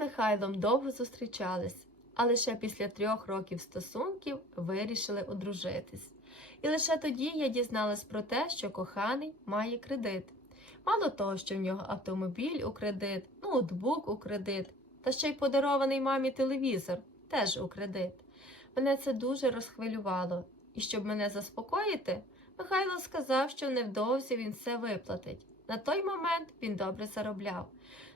Михайлом довго зустрічались, а лише після трьох років стосунків вирішили одружитись. І лише тоді я дізналась про те, що коханий має кредит. Мало того, що в нього автомобіль у кредит, ноутбук у кредит, та ще й подарований мамі телевізор теж у кредит. Мене це дуже розхвилювало, і щоб мене заспокоїти, Михайло сказав, що невдовзі він все виплатить. На той момент він добре заробляв.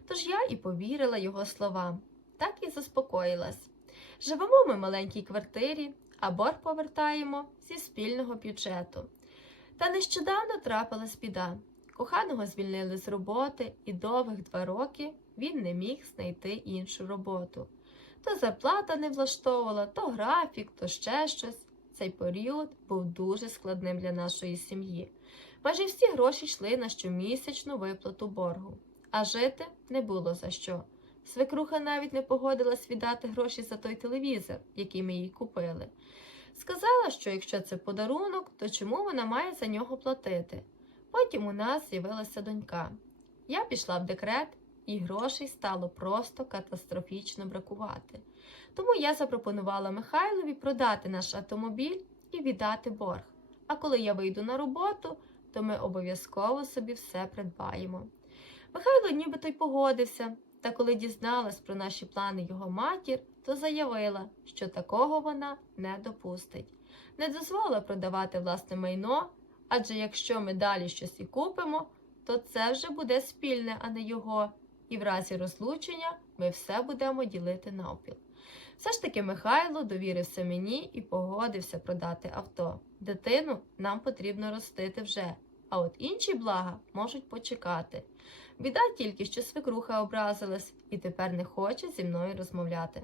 Тож я і повірила його словам, так і заспокоїлась. Живемо ми в маленькій квартирі, а борг повертаємо зі спільного бюджету. Та нещодавно трапилась біда. Коханого звільнили з роботи, і довгих два роки він не міг знайти іншу роботу. То зарплата не влаштовувала, то графік, то ще щось. Цей період був дуже складним для нашої сім'ї. Майже всі гроші йшли на щомісячну виплату боргу, а жити не було за що. Свекруха навіть не погодилась віддати гроші за той телевізор, який ми їй купили. Сказала, що якщо це подарунок, то чому вона має за нього платити? Потім у нас з'явилася донька. Я пішла в декрет, і грошей стало просто катастрофічно бракувати. Тому я запропонувала Михайлові продати наш автомобіль і віддати борг. А коли я вийду на роботу, то ми обов'язково собі все придбаємо. Михайло нібито й погодився, та коли дізналась про наші плани його матір, то заявила, що такого вона не допустить. Не дозволила продавати власне майно, адже якщо ми далі щось і купимо, то це вже буде спільне, а не його, і в разі розлучення ми все будемо ділити навпіл. Все ж таки Михайло довірився мені і погодився продати авто. Дитину нам потрібно ростити вже, а от інші блага можуть почекати. Біда тільки, що свекруха образилась і тепер не хоче зі мною розмовляти.